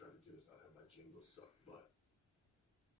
try to do is not have my jingles suck, but